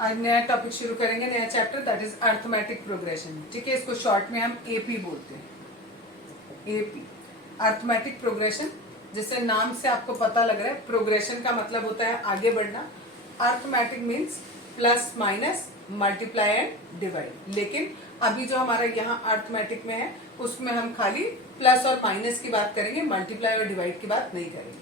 आज नया टॉपिक शुरू करेंगे, नया chapter, that is arithmetic progression. ठीक है, इसको शॉर्ट में हम एपी बोलते हैं। एपी अर्थमेटिक प्रोग्रेशन, जिससे नाम से आपको पता लग रहा है प्रोग्रेशन का मतलब होता है आगे बढ़ना। Arithmetic means plus minus multiply and divide. लेकिन अभी जो हमारा यहाँ अर्थमेटिक में है उसमें हम खाली प्लस और माइनस की बात करेंगे, मल्टीप्लाई और डिवाइड की बात नहीं करेंगे।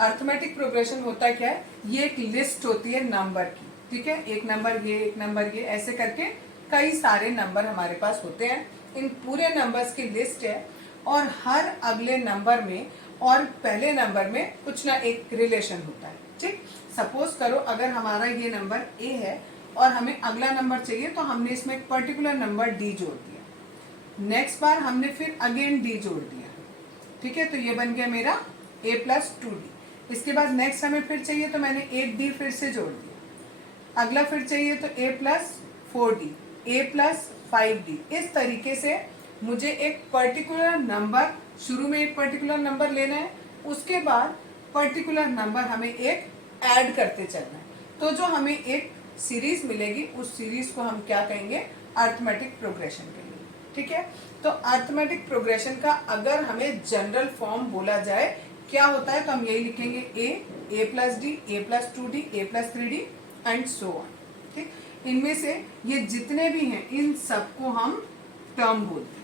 अर्थमेटिक प्रोग्रेशन होता क्या है, ये एक लिस्ट होती है नंबर की। ठीक है, एक नंबर ये, एक नंबर ये, ऐसे करके कई सारे नंबर हमारे पास होते हैं। इन पूरे नंबर्स की लिस्ट है और हर अगले नंबर में और पहले नंबर में कुछ ना एक रिलेशन होता है। ठीक, सपोज करो अगर हमारा ये नंबर ए है और हमें अगला नंबर चाहिए तो हमने इसमें एक पर्टिकुलर नंबर डी जोड़ दिया। नेक्स्ट बार हमने फिर अगेन डी जोड़ दिया। ठीक है, तो ये बन गया मेरा a प्लस 2d। इसके बाद नेक्स्ट हमें फिर चाहिए तो मैंने 8d फिर से जोड़ दिया। अगला फिर चाहिए तो a plus 4d, a plus 5d। इस तरीके से मुझे एक पर्टिकुलर नंबर, शुरू में एक पर्टिकुलर नंबर लेना है, उसके बाद पर्टिकुलर नंबर हमें एक ऐड करते चलना है। तो जो हमें एक सीरीज मिलेगी उस सीरीज को हम क्या कहेंगे, अर्थमेटिक प्रोग्रेशन कहेंगे। ठीक है, तो अर्थमेटिक प्रोग्रेशन का अगर हमें जनरल फॉर्म बोला जाए क्या होता है तो हम यही लिखेंगे a plus d, a plus 2d, a plus 3d and so on. ठीक, इनमें से ये जितने भी हैं इन सबको हम टर्म बोलते हैं।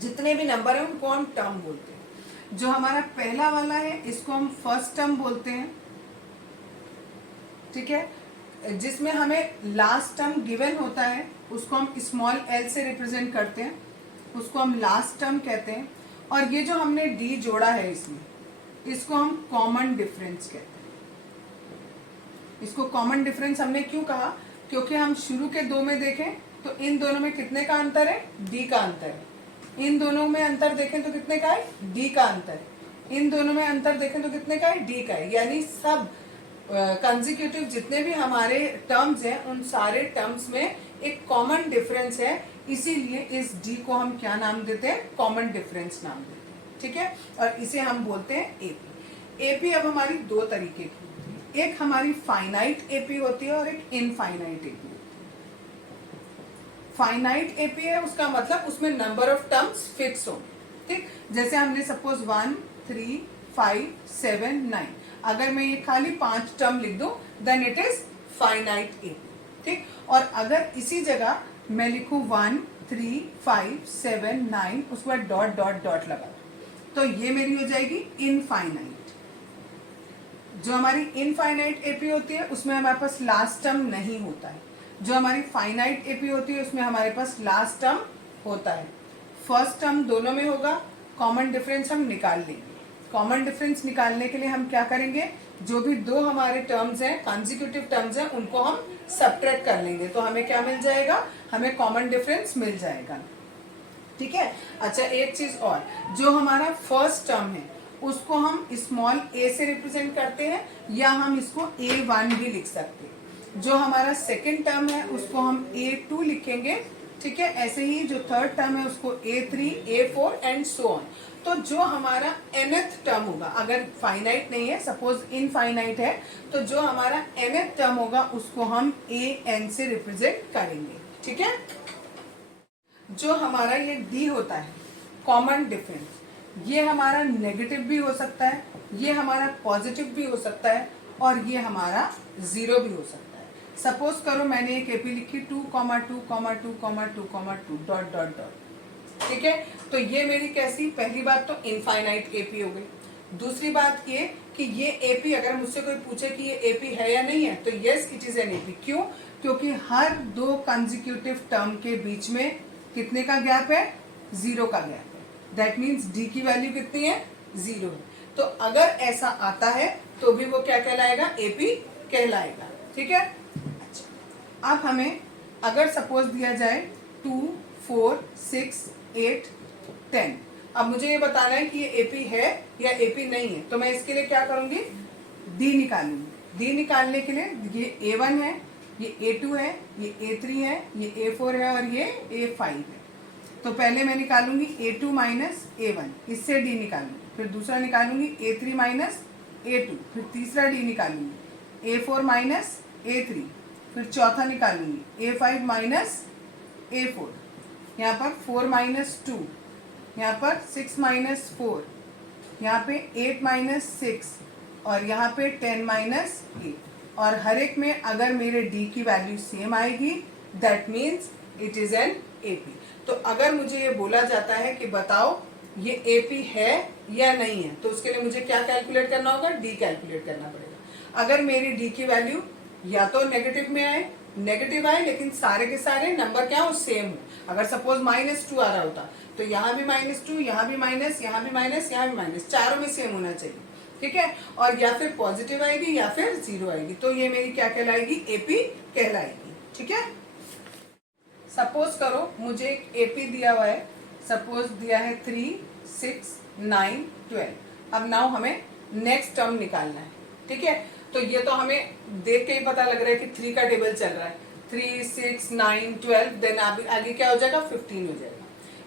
जितने भी नंबर हैं उनको हम टर्म बोलते हैं। जो हमारा पहला वाला है इसको हम फर्स्ट टर्म बोलते हैं। ठीक है, जिसमें हमें लास्ट टर्म गिवन होता है उसको हम स्मॉल एल से रिप्रेजेंट करते हैं, उसको हम लास्ट टर्म कहते हैं। और ये जो हमने डी जोड़ा है इसमें, इसको हम कॉमन डिफरेंस कहते हैं। इसको कॉमन डिफरेंस हमने क्यों कहा, क्योंकि हम शुरू के दो में देखें तो इन दोनों में कितने का अंतर है, डी का अंतर है। इन दोनों में अंतर देखें तो कितने का है, डी का अंतर है। इन दोनों में अंतर देखें तो कितने का है, डी का है। यानी सब कंसेक्यूटिव जितने भी हमारे टर्म्स हैं उन सारे टर्म्स में एक कॉमन डिफरेंस है, इसीलिए इस डी को हम क्या नाम देते हैं, कॉमन डिफरेंस नाम देते हैं। ठीक है, और इसे हम बोलते हैं एपी। एपी अब हमारी दो तरीके की होती है, एक हमारी फाइनाइट एपी होती है और एक इनफाइनाइट एपी होती है। फाइनाइट एपी है उसका मतलब उसमें नंबर ऑफ टर्म्स फिक्स हो। ठीक, जैसे हमने सपोज 1, 3, 5, 7, 9, अगर मैं ये खाली 5 टर्म लिख दूं then it is finite AP. ठीक, और अगर इसी जगह मैं लिखूं 1, 3, 5, 7, 9, उसके बाद डॉट डॉट डॉट लगा तो ये मेरी हो जाएगी इनफाइनाइट। जो हमारी इनफाइनाइट एपी होती है उसमें हमारे पास लास्ट टर्म नहीं होता है। जो हमारी फाइनाइट एपी होती है उसमें हमारे पास लास्ट टर्म होता है। फर्स्ट टर्म दोनों में होगा, कॉमन डिफरेंस हम निकाल लेंगे। कॉमन डिफरेंस निकालने के लिए हम क्या करेंगे, जो भी दो हमारे टर्म्स हैं, कंसेक्यूटिव टर्म्स हैं, उनको हम सब्ट्रैक्ट कर लेंगे तो हमें क्या मिल जाएगा, हमें कॉमन डिफरेंस मिल जाएगा। ठीक है, अच्छा एक चीज और, जो हमारा फर्स्ट टर्म है उसको हम स्मॉल ए से रिप्रेजेंट करते हैं या हम इसको A1 भी लिख सकते हैं। जो हमारा सेकेंड टर्म है उसको हम A2 लिखेंगे। ठीक है, ऐसे ही जो थर्ड टर्म है उसको A3, A4 and so on. तो जो हमारा nth टर्म होगा, अगर फाइनाइट नहीं है, सपोज इनफाइनाइट है, तो जो हमारा nth टर्म होगा उसको हम an से रिप्रेजेंट करेंगे। ठीक है, जो हमारा ये d होता है कॉमन डिफरेंस, ये हमारा नेगेटिव भी हो सकता है, ये हमारा पॉजिटिव भी हो सकता है और ये हमारा जीरो भी हो सकता है। सपोज करो मैंने एक एपी लिखी 2,2,2,2,2 डॉट डॉट डॉट। ठीक है, तो ये मेरी कैसी, पहली बात तो इनफाइनाइट एपी हो गई। दूसरी बात ये कि ये एपी अगर मुझसे कोई पूछे कि ये एपी है या नहीं है तो yes it is an AP. क्यों, क्योंकि हर दो कंसेक्यूटिव टर्म के बीच में कितने का गैप है, 0 का गैप है। दैट मीन्स डी की वैल्यू कितनी है, 0 है। तो अगर ऐसा आता है तो भी वो क्या कहलाएगा, एपी कहलाएगा। ठीक है, अच्छा अब हमें अगर सपोज दिया जाए 2, 4, 6, 8, 10, अब मुझे ये बताना है कि ये एपी है या एपी नहीं है, तो मैं इसके लिए क्या करूंगी, डी निकालूंगी। डी निकालने के लिए ये A1 है, ये A2 है, ये A3 है, ये A4 है और ये A5 है। तो पहले मैं निकालूंगी A2 माइनस A1, इससे D निकालूंगी, फिर दूसरा निकालूंगी A3 माइनस A2, फिर तीसरा D निकालूंगी, A4 माइनस A3, फिर चौथा निकालूंगी A5 माइनस A4, यहाँ पर 4 माइनस 2, यहाँ पर 6 माइनस 4, यहाँ पे 8 माइनस 6 और यहाँ पे 10 माइनस 8। और हर एक में अगर मेरे d की वैल्यू सेम आएगी that means it is an AP। तो अगर मुझे ये बोला जाता है कि बताओ ये AP है या नहीं है, तो उसके लिए मुझे क्या कैलकुलेट करना होगा, d कैलकुलेट करना पड़ेगा। अगर मेरी d की वैल्यू या तो नेगेटिव में आए, नेगेटिव आए लेकिन सारे के सारे नंबर क्या हो, सेम हो। अगर सपोज -2 आ रहा होता तो यहाँ भी -2, यहाँ भी माइनस, यहाँ भी माइनस, यहाँ भी माइनस, चारों में सेम होना चाहिए, ठीक है। और या फिर पॉजिटिव आएगी या फिर 0 आएगी, तो ये मेरी क्या कहलाएगी, AP कहलाएगी, ठीक है। सपोज करो मुझे एक AP दिया हुआ है, सपोज दिया है 3, 6, 9, 12। अब नाउ हमें नेक्स्ट टर्म निकालना है, ठीक है। तो ये तो हमें देख के ही पता लग रहा है कि 3 का टेबल चल रहा है, 3, 6, 9, 12, देन आगे क्या हो जाएगा, 15 हो जाएगा।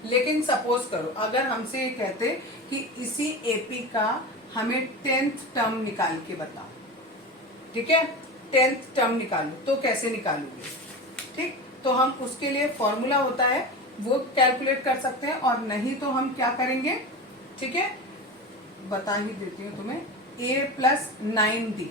लेकिन सपोज करो अगर हमसे ये कहते कि इसी AP का हमें 10th टर्म निकाल के बताओ, ठीक है, 10th टर्म निकालो, तो कैसे निकालोगे, ठीक। तो हम उसके लिए फॉर्मूला होता है वो कैलकुलेट कर सकते हैं, और नहीं तो हम क्या करेंगे, ठीक है, बता ही देती हूँ तुम्हें, A प्लस 9D,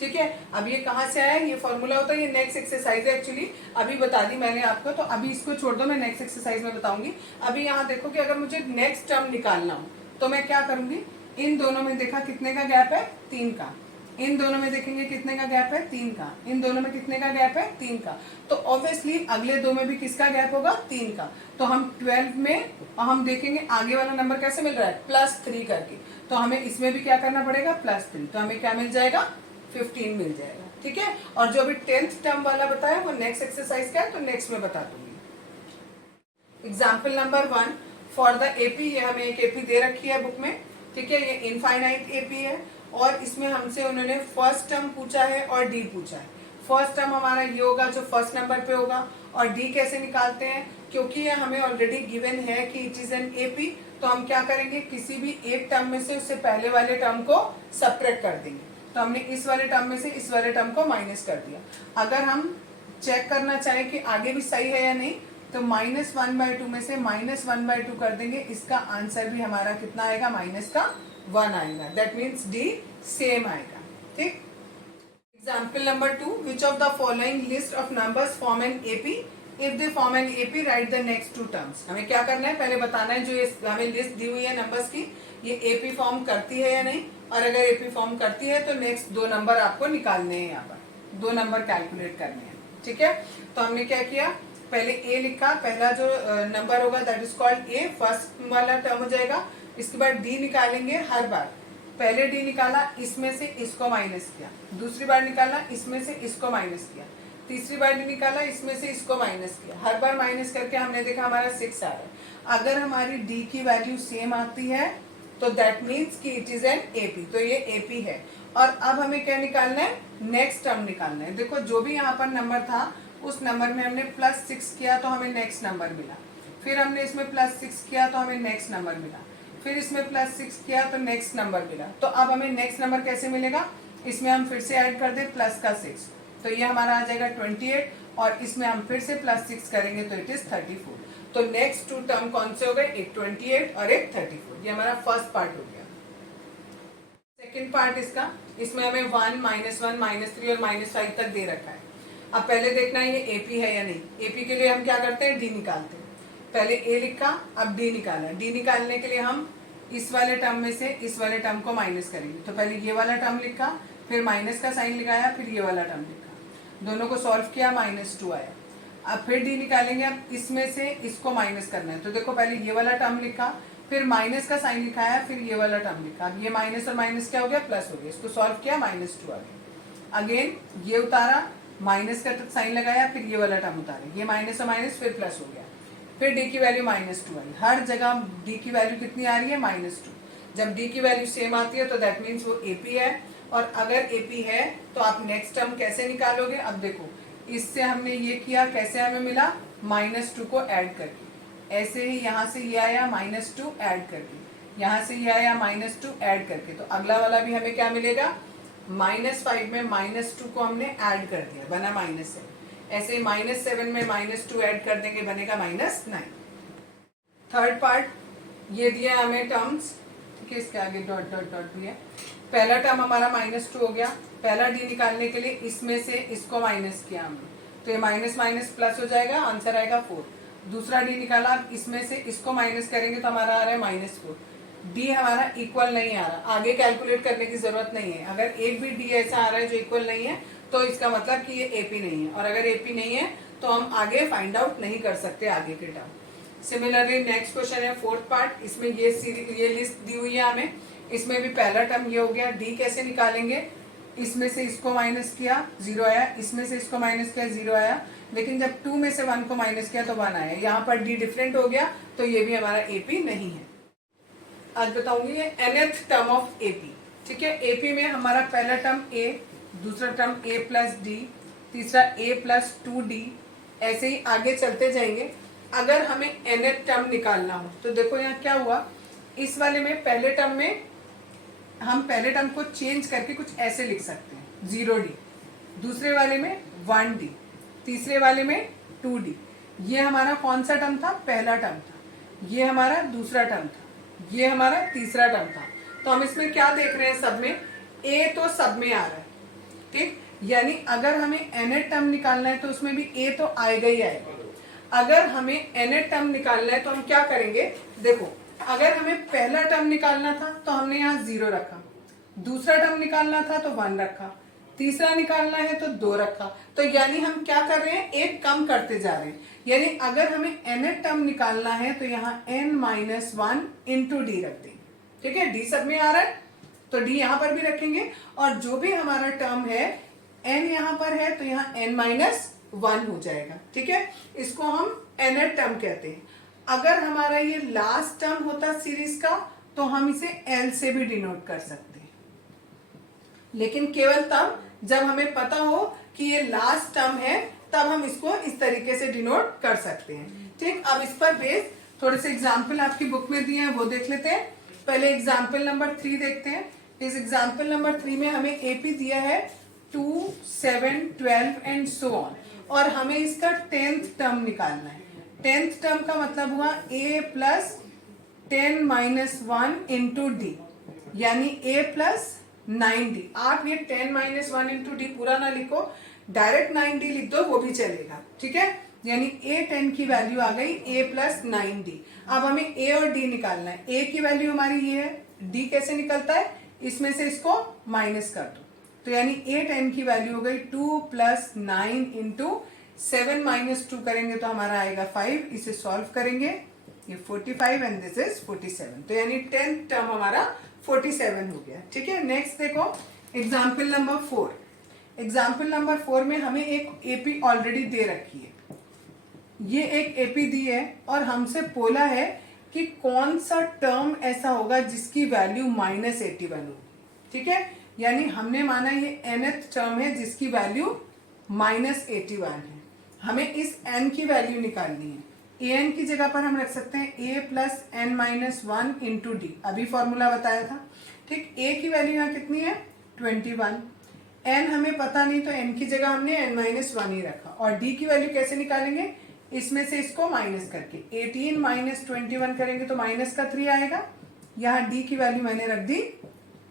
ठीक है। अब ये कहाँ से आया, ये फॉर्मूला होता है, ये नेक्स्ट एक्सरसाइज है एक्चुअली, अभी बता दी मैंने आपको, तो अभी इसको छोड़ दो, मैं नेक्स्ट एक्सरसाइज में बताऊंगी। अभी यहाँ देखो कि अगर मुझे नेक्स्ट टर्म निकालना हो तो मैं क्या करूंगी, इन दोनों में देखा कितने का गैप है, 3 का, इन दोनों में देखेंगे कितने का गैप है, 3 का, इन दोनों में कितने का गैप है, 3 का, तो ऑब्वियसली अगले दो में भी किसका गैप होगा, 3 का। तो हम 12 में हम देखेंगे आगे वाला नंबर कैसे मिल रहा है, +3 करके, तो हमें इसमें भी क्या करना पड़ेगा, +3, तो हमें क्या मिल जाएगा, 15 मिल जाएगा, ठीक है। और जो अभी 10th टर्म वाला बताया वो नेक्स्ट एक्सरसाइज का है, तो नेक्स्ट में बता दूंगी। Example number 1 for the AP, ये हमें एक AP दे रखी है बुक में, ठीक है, ये इनफाइनाइट AP है, और इसमें हमसे उन्होंने फर्स्ट टर्म पूछा है और D पूछा है। फर्स्ट टर्म हमारा ये होगा जो फर्स्ट नंबर पे होगा, और D कैसे निकालते हैं, क्योंकि ये हमें ऑलरेडी गिवन है कि इट इज एन AP, तो हम क्या करेंगे, किसी भी एक टर्म में से उससे पहले वाले टर्म को सब्ट्रैक्ट कर देंगे। तो हमने इस वाले टर्म में से इस वाले टर्म को माइनस कर दिया। अगर हम चेक करना चाहें कि आगे भी सही है या नहीं, तो -1/2 में से -1/2 कर देंगे, इसका आंसर भी हमारा कितना आएगा, -1 आएगा, दैट मीन्स D सेम आएगा, ठीक। Example number 2, which of the following list of numbers form an AP, if they form an AP write the next 2 terms. हमें क्या करना है, पहले बताना है जो ये हमें लिस्ट दी हुई है नंबर्स की, ये AP फॉर्म करती है या नहीं, और अगर AP फॉर्म करती है तो नेक्स्ट 2 नंबर आपको निकालने हैं, यहाँ पर 2 नंबर कैलकुलेट करने हैं, ठीक है। तो हमने क्या किया, पहले A लिखा, पहला जो नंबर होगा that is called A, first वाला टर्म हो जाएगा। इसके बाद D निकालेंगे, हर बार पहले D निकाला, इसमें से इसको माइनस किया, दूसरी बार निकाला, इसमें से इसको माइनस किया, तीसरी बार D निकाला, इसमें से इसको माइनस किया, हर बार माइनस करके हमने देखा हमारा 6 आ रहा है। अगर हमारी D की वैल्यू सेम आती है तो दैट मीन्स कि इट इज एन AP, तो ये AP है। और अब हमें क्या निकालना है, नेक्स्ट टर्म निकालना है। देखो जो भी यहाँ पर नंबर था उस नंबर में हमने +6 किया तो हमें नेक्स्ट नंबर मिला, फिर हमने इसमें +6 किया तो हमें नेक्स्ट नंबर मिला, फिर इसमें +6 किया तो नेक्स्ट नंबर मिला। तो अब हमें नेक्स्ट नंबर कैसे मिलेगा, इसमें हम फिर से ऐड कर दें +6, तो ये हमारा आ जाएगा 28, और इसमें हम फिर से +6 करेंगे तो इट इज 34। तो नेक्स्ट 2 टर्म कौन से हो गए, एक 28 और एक 34। ये हमारा फर्स्ट पार्ट हो गया। सेकेंड पार्ट इसका, इसमें हमें 1, -1, -3 और -5 तक दे रखा है। अब पहले देखना है ये AP है या नहीं। AP के लिए हम क्या करते हैं, D निकालते हैं। पहले A लिखा, अब D निकाला। D निकालने के लिए हम इस वाले टर्म में से इस वाले टर्म को माइनस करेंगे। तो पहले ये वाला टर्म लिखा, फिर माइनस का साइन लगाया, फिर ये वाला टर्म लिखा, दोनों को सॉल्व किया, -2 आया। अब फिर D निकालेंगे, अब इसमें से इसको माइनस करना है। तो देखो पहले ये वाला टर्म लिखा, फिर माइनस का साइन लिखाया, फिर ये वाला टर्म लिखा। अब ये माइनस और माइनस क्या हो गया, प्लस हो गया। इसको सॉल्व किया, -2 आ गया। अगेन ये उतारा, माइनस का साइन लगाया, फिर ये वाला टर्म उतारा, ये माइनस और माइनस फिर प्लस हो गया। फिर D की वैल्यू -2 आई। हर जगह D की वैल्यू कितनी आ रही है, -2। जब D की वैल्यू सेम आती है तो दैट मीन्स वो AP है। और अगर AP है तो आप नेक्स्ट टर्म कैसे निकालोगे, अब देखो इससे हमने ये किया, कैसे हमें मिला, -2 को ऐड करके। ऐसे ही यहाँ से ये आया -2 ऐड करके, यहाँ से ये आया -2 ऐड करके। तो अगला वाला भी हमें क्या मिलेगा, -5 में -2 को हमने ऐड कर दिया, बना -7। ऐसे ही -7 में -2 ऐड कर देंगे, बनेगा -9। थर्ड पार्ट, ये दिया हमें टर्म्स, ठीक है, इसके आगे डॉट डॉट डॉट दिया। पहला टर्म हमारा -2 हो गया। पहला डी निकालने के लिए इसमें से इसको माइनस किया हमने, तो ये माइनस माइनस प्लस हो जाएगा, आंसर आएगा 4। दूसरा डी निकाला, इसमें से इसको माइनस करेंगे तो हमारा आ रहा है -4। डी हमारा इक्वल नहीं आ रहा, आगे कैलकुलेट करने की जरूरत नहीं है। अगर एक भी डी ऐसा आ रहा है जो इक्वल नहीं है तो इसका मतलब कि ये एपी नहीं है, और अगर एपी नहीं है तो हम आगे फाइंड आउट नहीं कर सकते आगे के टर्म। सिमिलरली नेक्स्ट क्वेश्चन है फोर्थ पार्ट, इसमें ये लिस्ट दी हुई है हमें। इसमें भी पहला टर्म ये हो गया, डी कैसे निकालेंगे, इसमें से इसको माइनस किया 0 आया, इसमें से इसको माइनस किया 0 आया, लेकिन जब 2 में से 1 को माइनस किया तो 1 आया। यहाँ पर डी डिफरेंट हो गया तो ये भी हमारा एपी नहीं है। आज बताऊंगी ये nth टर्म ऑफ एपी, ठीक है। एपी में हमारा पहला टर्म ए, दूसरा टर्म ए प्लस डी, तीसरा ए प्लस 2d, ऐसे ही आगे चलते जाएंगे। अगर हमें nth टर्म निकालना हो तो देखो यहाँ क्या हुआ, इस वाले में पहले टर्म में हम पहले टर्म को चेंज करके कुछ ऐसे लिख सकते हैं 0d, दूसरे वाले में 1d, तीसरे वाले में 2d। ये हमारा कौन सा टर्म था, पहला टर्म था। ये हमारा दूसरा टर्म था, ये हमारा तीसरा टर्म था। तो हम इसमें क्या देख रहे हैं, सब में ए तो सब में आ रहा है, ठीक। यानी अगर हमें nth टर्म निकालना है तो उसमें भी ए तो आएगा ही आएगा। अगर हमें nth टर्म निकालना है तो हम क्या करेंगे, देखो अगर हमें पहला टर्म निकालना था तो हमने यहाँ 0 रखा, दूसरा टर्म निकालना था तो 1 रखा, तीसरा निकालना है तो 2 रखा। तो यानी हम क्या कर रहे हैं, एक कम करते जा रहे हैं। यानी अगर हमें nth टर्म निकालना है तो यहाँ n-1 इंटू डी रख देंगे, ठीक है। डी सब में आ रहा है तो डी यहाँ पर भी रखेंगे, और जो भी हमारा टर्म है n यहाँ पर है तो यहाँ n-1 हो जाएगा, ठीक है। इसको हम nth टर्म कहते हैं। अगर हमारा ये लास्ट टर्म होता सीरीज का तो हम इसे L से भी डिनोट कर सकते हैं, लेकिन केवल तब जब हमें पता हो कि ये लास्ट टर्म है, तब हम इसको इस तरीके से डिनोट कर सकते हैं, ठीक। अब इस पर बेस थोड़े से एग्जाम्पल आपकी बुक में दिए हैं, वो देख लेते हैं। पहले एग्जाम्पल नंबर 3 देखते हैं। इस एग्जाम्पल नंबर 3 में हमें एपी दिया है 2, 7, 12 एंड सो ऑन, और हमें इसका 10th टर्म निकालना है। 10th टर्म का मतलब हुआ a प्लस 10-1 इंटू डी, यानी a प्लस 9d। आप ये 10-1 इंटू डी पूरा ना लिखो, डायरेक्ट 9d लिख दो, वो भी चलेगा, ठीक है। यानी a 10 की वैल्यू आ गई a प्लस 9d। अब हमें a और d निकालना है। a की वैल्यू हमारी ये है, d कैसे निकलता है, इसमें से इसको माइनस कर दो, तो यानी a 10 की वैल्यू हो गई 2 प्लस 9 इंटू 7 माइनस 2 करेंगे तो हमारा आएगा 5। इसे सॉल्व करेंगे, ये 45 एंड दिस इज 47, तो यानी 10th टर्म हमारा 47 हो गया, ठीक है। नेक्स्ट देखो एग्जाम्पल नंबर 4। एग्जाम्पल नंबर 4 में हमें एक एपी ऑलरेडी दे रखी है। ये एक एपी दी है और हमसे बोला है कि कौन सा टर्म ऐसा होगा जिसकी वैल्यू -81 होगी, ठीक है। यानी हमने माना ये nth टर्म है जिसकी वैल्यू -81 है। हमें इस n की वैल्यू निकालनी है। an की जगह पर हम रख सकते हैं a plus n-1 into D, अभी फॉर्मूला बताया था, ठीक। a की वैल्यू यहाँ कितनी है 21, n हमें पता नहीं तो n की जगह हमने n-1 ही रखा, और d की वैल्यू कैसे निकालेंगे, इसमें से इसको माइनस करके 18 माइनस 21 करेंगे तो माइनस का 3 आएगा। यहाँ d की वैल्यू मैंने रख दी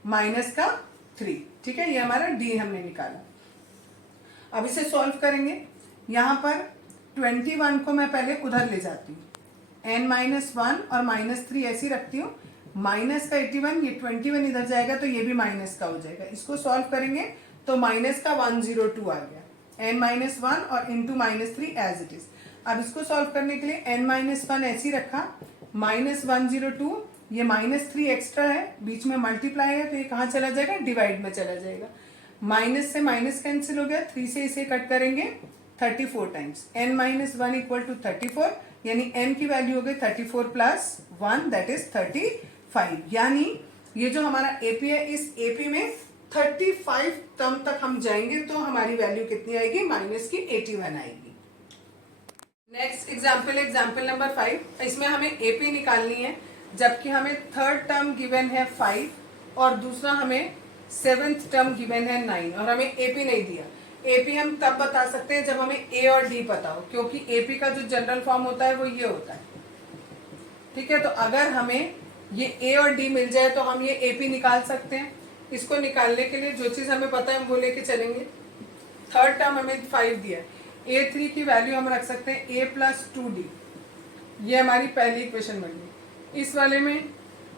-3, ठीक है। ये हमारा d हमने निकाला। अब इसे सॉल्व करेंगे। यहाँ पर 21 को मैं पहले उधर ले जाती हूँ, n-1 और -3 ऐसी रखती हूँ, माइनस का 81, ये 21 इधर जाएगा तो ये भी माइनस का हो जाएगा। इसको सॉल्व करेंगे तो माइनस का 102 आ गया, n-1 और इंटू -3 एज इट इज। अब इसको सॉल्व करने के लिए n-1 ऐसी रखा, -102, ये -3 एक्स्ट्रा है, बीच में मल्टीप्लाई है तो ये कहाँ चला जाएगा, डिवाइड में चला जाएगा। माइनस से माइनस कैंसिल हो गया, 3 से इसे कट करेंगे 34 टाइम्स, n-1 इक्वल टू 34, यानी n की वैल्यू हो गई 34 प्लस 1 दैट इज 35। यानी ये जो हमारा एपी है, इस एपी में 35 टर्म तक हम जाएंगे तो हमारी वैल्यू कितनी आएगी, -81 आएगी। Next example, example number 5। इसमें हमें एपी निकालनी है, जबकि हमें थर्ड टर्म गिवन है 5 और दूसरा हमें सेवेंथ टर्म गिवन है 9 और हमें एपी नहीं दिया। एपी हम तब बता सकते हैं जब हमें ए और डी पता हो, क्योंकि एपी का जो जनरल फॉर्म होता है वो ये होता है। ठीक है, तो अगर हमें ये ए और डी मिल जाए तो हम ये एपी निकाल सकते हैं। इसको निकालने के लिए जो चीज हमें पता है हम वो लेके चलेंगे। थर्ड टर्म हमें 5 दिया, A3 की वैल्यू हम रख सकते हैं a प्लस 2d, ये हमारी पहली इक्वेशन बन गई। इस वाले में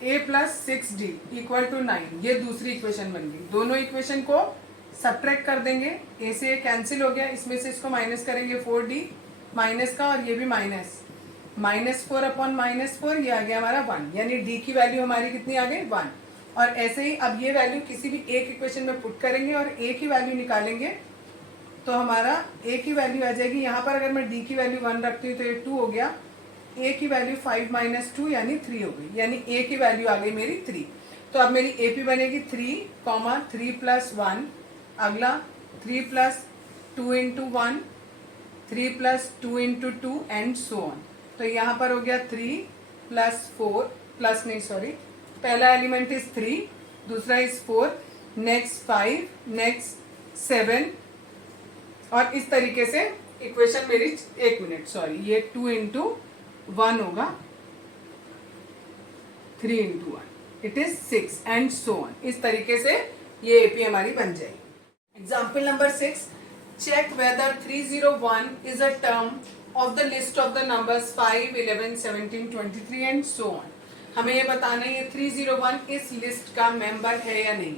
a plus 6d equal to 9, ये दूसरी इक्वेशन बन गई। दोनों इक्वेशन को सब्ट्रैक्ट कर देंगे, a से a कैंसिल हो गया, इसमें से इसको माइनस करेंगे 4d माइनस का, और ये भी -4 अपॉन -4, ये आ गया हमारा 1, यानी d की वैल्यू हमारी कितनी आ गई 1। और ऐसे ही अब ये वैल्यू किसी भी एक इक्वेशन में पुट करेंगे और a की वैल्यू निकालेंगे तो हमारा a की वैल्यू आ जाएगी। यहाँ पर अगर मैं d की वैल्यू 1 रखती हूँ तो ये 2 हो गया, a की वैल्यू 5 माइनस 2 यानी 3 हो गई, यानी a की वैल्यू आ गई मेरी 3। तो अब मेरी AP बनेगी 3 प्लस 1, अगला 3 plus 2 into 1, 3 plus 2 into 2 and so on. तो यहाँ पर हो गया 3 प्लस 4 प्लस नहीं सॉरी, पहला एलिमेंट इज 3, दूसरा इज 4, नेक्स्ट 5, नेक्स्ट 7, और इस तरीके से इक्वेशन मेरी 1 मिनट सॉरी, ये 2 इंटू 1 होगा, 3 into 1 it is 6 and so on. इस तरीके से ये एपी हमारी बन जाएगी। Example number 6, check whether 301 is a term of the list of the numbers 5, 11, 17, 23 and so on. हमें ये बताना है ये 301 इस लिस्ट का मेंबर है या नहीं।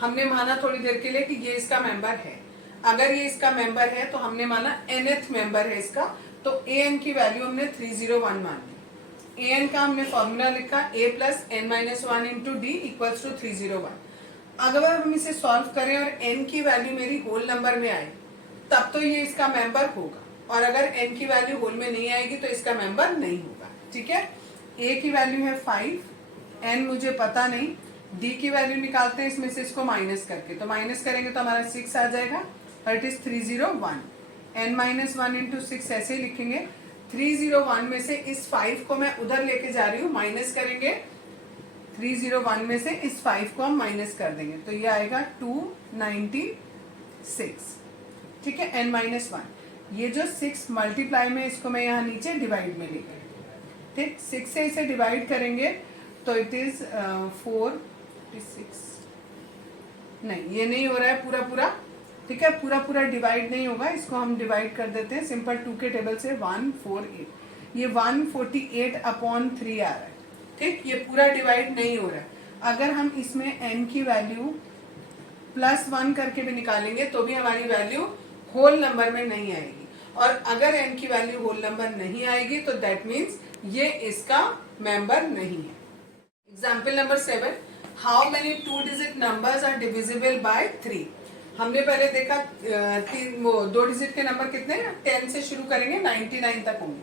हमने माना थोड़ी देर के लिए कि ये इसका मेंबर है। अगर ये इसका मेंबर है तो हमने माना nth मेंबर है इसका, तो an की वैल्यू हमने 301 मान ली। an का हमने फॉर्मूला लिखा a plus n minus 1 into d equals to 301। अगर हम इसे सॉल्व करें और n की वैल्यू मेरी होल नंबर में आए तब तो ये इसका मेंबर होगा, और अगर n की वैल्यू होल में नहीं आएगी तो इसका मेंबर नहीं होगा। ठीक है, a की वैल्यू है 5, n मुझे पता नहीं, d की वैल्यू निकालते हैं इसमें से इसको माइनस करके, तो माइनस करेंगे तो हमारा 6 आ जाएगा, और it is 301। n minus 1 into 6 ऐसे ही लिखेंगे। 301 में से इस 5 को मैं उधर लेके जा रही हूँ, माइनस करेंगे। 301 में से इस 5 को हम माइनस कर देंगे तो ये आएगा 296। ठीक है, n माइनस 1, ये जो 6 मल्टीप्लाई में इसको मैं यहाँ नीचे डिवाइड में लेकर, ठीक 6 से इसे डिवाइड करेंगे तो इट इज 456, नहीं ये नहीं हो रहा है पूरा। ठीक है, पूरा डिवाइड नहीं होगा, इसको हम डिवाइड कर देते हैं सिंपल 2 के टेबल से, 148, ये 148 अपॉन 3 आ रहा है। ठीक, ये पूरा डिवाइड नहीं हो रहा है। अगर हम इसमें n की वैल्यू प्लस 1 करके भी निकालेंगे तो भी हमारी वैल्यू होल नंबर में नहीं आएगी, और अगर n की वैल्यू होल नंबर नहीं आएगी तो दैट मीन्स ये इसका मेंबर नहीं है। Example number 7, how many 2 digit numbers are divisible by 3। हमने पहले देखा 2 डिजिट के नंबर कितने हैं, 10 से शुरू करेंगे 99 तक होंगे,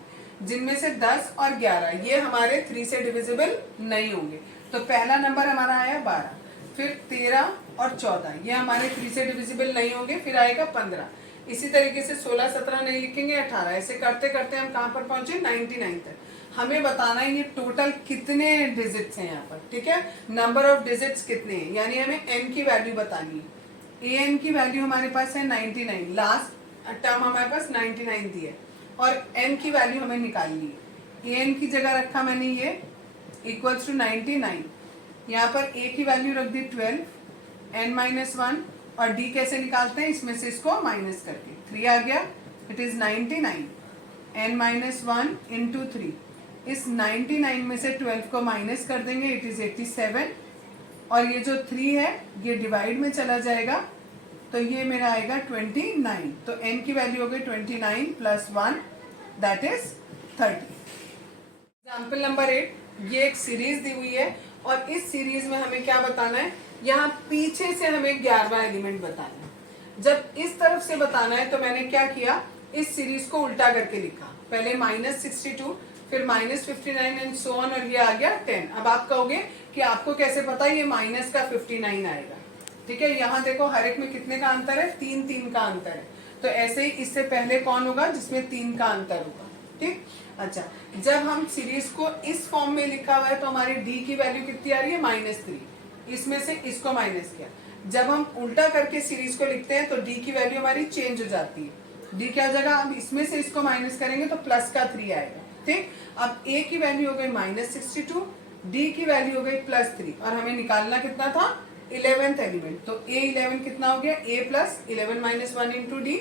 जिनमें से 10 और 11 ये हमारे 3 से डिविजिबल नहीं होंगे। तो पहला नंबर हमारा आया 12, फिर 13 और 14 ये हमारे 3 से डिविजिबल नहीं होंगे, फिर आएगा 15, इसी तरीके से 16, 17 नहीं लिखेंगे, 18, ऐसे करते करते हम कहाँ पर पहुंचे 99 तक। हमें बताना है ये टोटल कितने डिजिट्स हैं यहाँ पर। ठीक है, नंबर ऑफ डिजिट्स कितने हैं, यानी हमें n की वैल्यू बतानी है। an की वैल्यू हमारे पास है 99, लास्ट टर्म हमारे पास 99 दी है, और n की वैल्यू हमें निकालनी है। an की जगह रखा मैंने ये इक्वल्स टू 99, यहाँ पर a की वैल्यू रख दी 12, n माइनस 1, और d कैसे निकालते हैं, इसमें से इसको माइनस करके 3 आ गया, it is 99, n minus 1 into 3, इस 99 में से 12 को माइनस कर देंगे, इट इज 87, और ये जो 3 है ये डिवाइड में चला जाएगा तो ये मेरा आएगा 29। तो n की वैल्यू हो गई 29 plus 1 that is 30। Example number 8, ये एक सीरीज दी हुई है और इस सीरीज में हमें क्या बताना है, यहाँ पीछे से हमें 11वां एलिमेंट बताना है। जब इस तरफ से बताना है तो मैंने क्या किया, इस सीरीज को उल्टा करके लिखा, पहले -62 फिर -59 एंड सो ऑन, और ये आ गया 10। अब आप कहोगे कि आपको कैसे पता ये माइनस का 59 आएगा। ठीक है, यहाँ देखो हर एक में कितने का अंतर है, 3 का अंतर है, तो ऐसे ही इससे पहले कौन होगा जिसमें 3 का अंतर होगा। ठीक, अच्छा जब हम सीरीज को इस फॉर्म में लिखा हुआ है तो हमारी d की वैल्यू कितनी आ रही है, -3, इसमें से इसको माइनस किया, जब हम उल्टा करके सीरीज को लिखते हैं तो डी की वैल्यू हमारी चेंज हो जाती है। डी क्या हो जाएगा, अब इसमें से इसको माइनस करेंगे तो प्लस का 3 आएगा। ठीक, अब ए की वैल्यू हो गई -62, डी की वैल्यू हो गई +3 और हमें निकालना कितना था, 11th एलिमेंट। तो ए 11 कितना हो गया, a plus 11 minus 1 into D,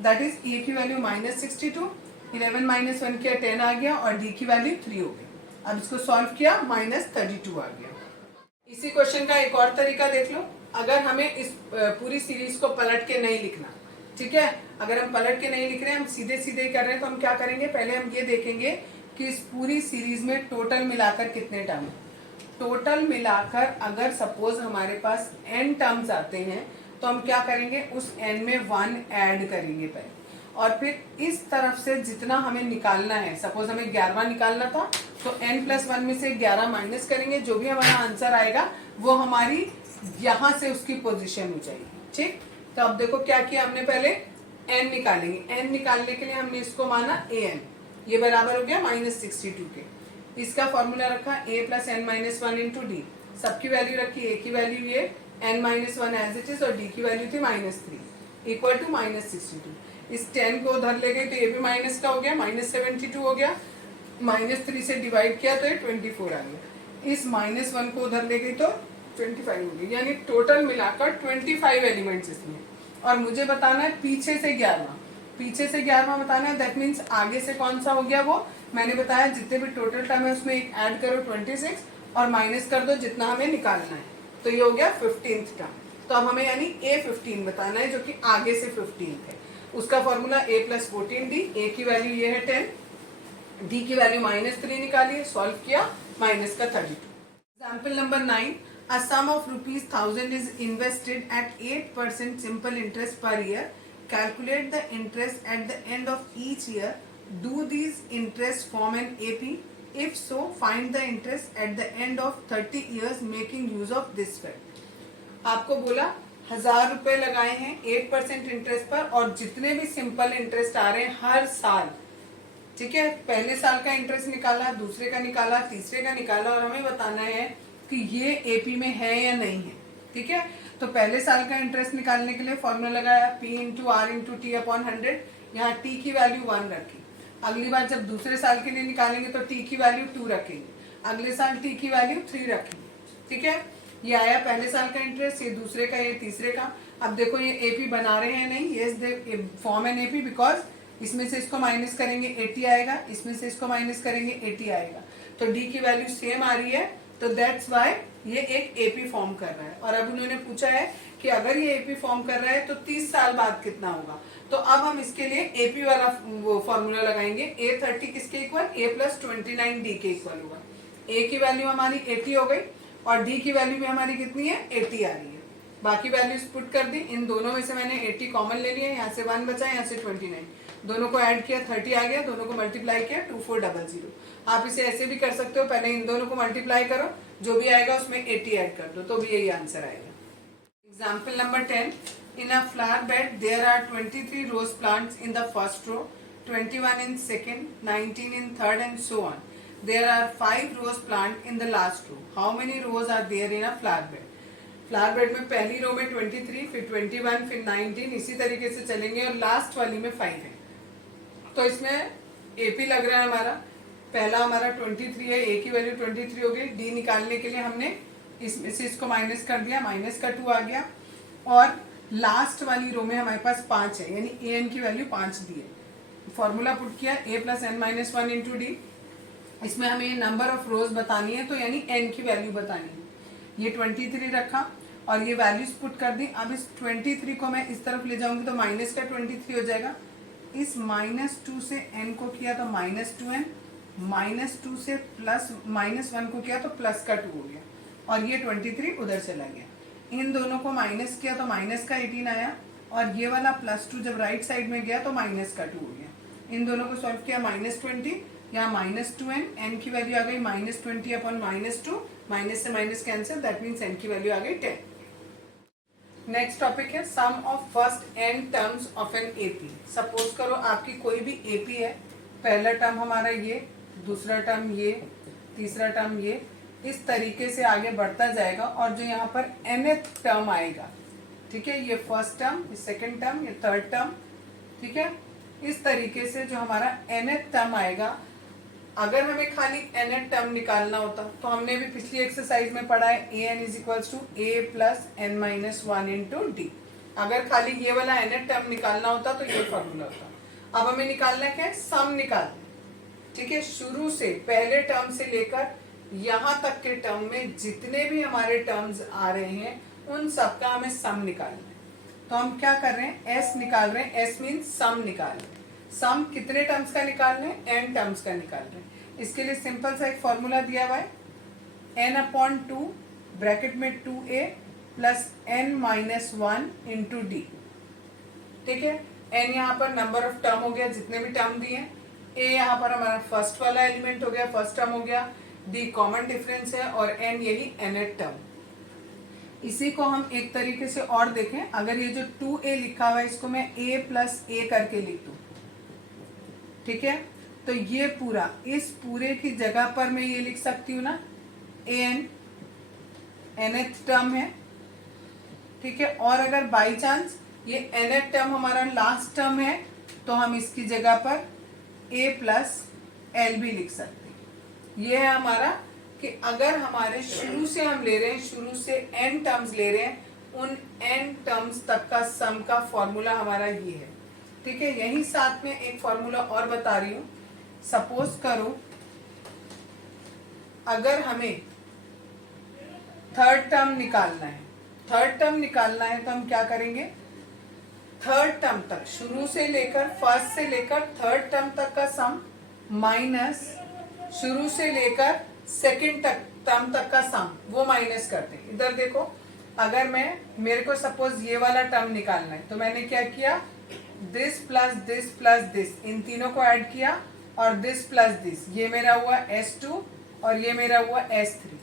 that is a की वैल्यू -62, 11 माइनस 1 किया 10 आ गया और डी की वैल्यू 3 हो गई। अब इसको सॉल्व किया -32 आ गया। इसी क्वेश्चन का एक और तरीका देख लो। अगर हमें इस पूरी सीरीज को पलट के नहीं लिखना, ठीक है, अगर हम पलट के नहीं लिख रहे हैं, हम सीधे सीधे ही कर रहे हैं, तो हम क्या करेंगे, पहले हम ये देखेंगे कि इस पूरी सीरीज में टोटल मिलाकर कितने टर्म है। टोटल मिलाकर अगर सपोज हमारे पास n टर्म्स आते हैं तो हम क्या करेंगे, उस n में 1 ऐड करेंगे पहले, और फिर इस तरफ से जितना हमें निकालना है, सपोज हमें 11वां निकालना था तो n प्लस 1 में से 11 माइनस करेंगे, जो भी हमारा आंसर आएगा वो हमारी यहाँ से उसकी पोजीशन हो जाएगी। ठीक, तो अब देखो क्या किया हमने, पहले n निकालेंगे। n निकालने के लिए हमने इसको माना an, ये बराबर हो गया -62 के। इसका फॉर्मूला रखा a plus n minus 1 into d, सबकी वैल्यू रखी, a की वैल्यू ये, n minus 1 as it is, और d की वैल्यू थी -3 इक्वल टू -62। इस 10 को उधर ले गए तो ये भी माइनस का हो गया, -72 हो गया, -3 से डिवाइड किया तो ये 24 आ गया। इस -1 को उधर ले गई तो 25 हो गई, यानी टोटल मिलाकर 25 एलिमेंट्स इसमें। और मुझे बताना है पीछे से 11वां, पीछे से 11वां बताना है, दैट मीन्स आगे से कौन सा हो गया, वो मैंने बताया जितने भी टोटल टर्म है उसमें एक ऐड करो 26 और माइनस कर दो जितना हमें निकालना है, तो ये हो गया 15th टर्म। तो अब हमें यानी A15 बताना है जो कि आगे से 15th है। उसका formula a plus 14d, a की वैल्यू ये है 10, d की वैल्यू -3 निकाली, सॉल्व किया, माइनस का 32। Example number 9, a sum of ₹1000 is invested at 8% simple interest per year. Calculate the interest at the end of each year. Do these interests form an AP? If so, find the interest at the end of 30 years making use of this fact. आपको बोला 1000 रुपए लगाए हैं 8% interest पर, और जितने भी simple interest आ रहे हैं हर साल, ठीक है, पहले साल का इंटरेस्ट निकाला, दूसरे का निकाला, तीसरे का निकाला, और हमें बताना है कि ये एपी में है या नहीं है। ठीक है, तो पहले साल का इंटरेस्ट निकालने के लिए फॉर्मूला लगाया P into R into T upon 100, यहाँ टी की वैल्यू 1 रखी। अगली बार जब दूसरे साल के लिए निकालेंगे तो टी की वैल्यू 2 रखेंगे, अगले साल टी की वैल्यू 3 रखेंगे। ठीक है, ये आया पहले साल का इंटरेस्ट, ये दूसरे का, ये तीसरे का। अब देखो ये एपी बना रहे हैं नहीं, yes they form an AP, because इसमें से इसको माइनस करेंगे 80 आएगा, इसमें से इसको माइनस करेंगे 80 आएगा, तो डी की वैल्यू सेम आ रही है, तो दैट्स वाई ये एक एपी फॉर्म कर रहा है। और अब उन्होंने पूछा है कि अगर ये एपी फॉर्म कर रहा है तो 30 साल बाद कितना होगा। तो अब हम इसके लिए एपी वाला वो फॉर्मूला लगाएंगे, A30 किसके इक्वल, a प्लस 29 डी के इक्वल होगा। ए की वैल्यू हमारी 80 हो गई और डी की वैल्यू भी हमारी कितनी है, 80 आ रही है। बाकी वैल्यूज पुट कर दी, इन दोनों में से मैंने 80 कॉमन ले लिया, यहाँ से 1 बचा, यहाँ से 29, दोनों को ऐड किया 30 आ गया, दोनों को मल्टीप्लाई किया 2400। आप इसे ऐसे भी कर सकते हो, पहले इन दोनों को मल्टीप्लाई करो, जो भी आएगा उसमें 80 ऐड कर दो, तो भी यही आंसर आएगा। Example number 10, in a flower bed there are 23 rose plants in the first row, 21 in second, 19 in third and so on. There are 5 rose plant in the last row. How many rows are there in a flower bed? Flower bed में पहली रो में 23, फिर 21, फिर 19, इसी तरीके से चलेंगे, और लास्ट वाली में 5 है। तो इसमें एपी लग रहा है हमारा, पहला हमारा 23 है, ए की वैल्यू 23 हो गई, डी निकालने के लिए हमने इसमें से इसको माइनस कर दिया, माइनस का 2 आ गया, और लास्ट वाली रो में हमारे पास 5 है, यानी ए एन की वैल्यू 5 दी है। फॉर्मूला पुट किया a plus n minus 1 into d, इसमें हमें ये नंबर ऑफ रोज बतानी है, तो यानी n की वैल्यू बतानी है। ये 23 रखा और ये वैल्यूज पुट कर दी। अब इस 23 को मैं इस तरफ ले जाऊंगी तो माइनस का 23 हो जाएगा, इस -2 से n को किया तो -2n, -2 से प्लस -1 को किया तो प्लस का 2 हो गया, और ये 23 उधर चला गया। इन दोनों को माइनस किया तो माइनस का 18 आया, और ये वाला +2 जब राइट साइड में गया तो माइनस का 2 हो गया। इन दोनों को सॉल्व किया, -20, यहाँ -2n, n की वैल्यू आ गई -20 अपॉन -2, माइनस से minus cancel, that means n की वैल्यू आ गई 10। नेक्स्ट टॉपिक है sum of first n terms of an AP. Suppose करो आपकी कोई भी एपी है, पहला टर्म हमारा ये, दूसरा टर्म ये, तीसरा टर्म ये, इस तरीके से आगे बढ़ता जाएगा, और जो यहाँ पर nth टर्म आएगा ठीक है, ये फर्स्ट टर्म, ये सेकेंड टर्म, ये थर्ड टर्म, ठीक है। इस तरीके से जो हमारा nth टर्म आएगा, अगर हमें खाली nth टर्म निकालना होता तो हमने भी पिछली एक्सरसाइज में पढ़ा है an is equals to a plus n minus one into d. अगर खाली ये वाला nth टर्म निकालना होता तो ये फॉर्मूला होता। अब हमें निकालना क्या है, सम निकालना, ठीक है। शुरू से पहले टर्म से लेकर यहाँ तक के टर्म में जितने भी हमारे टर्म्स आ रहे हैं उन सबका हमें सम निकालना है। तो हम क्या कर रहे हैं, s निकाल रहे हैं, s मीन सम निकाल रहे हैं। सम कितने टर्म्स का निकाल रहे हैं, n टर्म्स का निकाल रहे हैं। इसके लिए सिंपल सा एक फॉर्मूला दिया हुआ है, n अपॉन 2 ब्रैकेट में 2a plus n minus one into d, ठीक है। n यहाँ पर नंबर ऑफ टर्म हो गया, जितने भी टर्म दिए हैं। a यहाँ पर हमारा फर्स्ट वाला एलिमेंट हो गया, फर्स्ट टर्म हो गया। d कॉमन डिफरेंस है और n यही nth टर्म। इसी को हम एक तरीके से और देखें, अगर ये जो 2a लिखा हुआ है इसको मैं a प्लस a करके लिख दूं, ठीक है, तो ये पूरा, इस पूरे की जगह पर मैं ये लिख सकती हूँ ना, an nth टर्म है, ठीक है। और अगर बाई चांस ये nth टर्म हमारा लास्ट टर्म है तो हम इसकी जगह पर a प्लस एल भी लिख सकते हैं। ये है हमारा कि अगर हमारे शुरू से हम ले रहे हैं, शुरू से n टर्म्स ले रहे हैं, उन n टर्म्स तक का सम का फॉर्मूला हमारा ये है, ठीक है। यही साथ में एक फॉर्मूला और बता रही हूँ। सपोज करो अगर हमें थर्ड टर्म निकालना है, थर्ड टर्म निकालना है तो हम क्या करेंगे, थर्ड टर्म तक, शुरू से लेकर फर्स्ट से लेकर थर्ड टर्म तक का सम माइनस शुरू से लेकर सेकंड तक टर्म तक का सम, वो माइनस करते हैं। इधर देखो, अगर मेरे को सपोज ये वाला टर्म निकालना है तो मैंने क्या किया, this plus this plus this, इन तीनों को ऐड किया और दिस प्लस दिस, ये मेरा हुआ S2 और ये मेरा हुआ S3,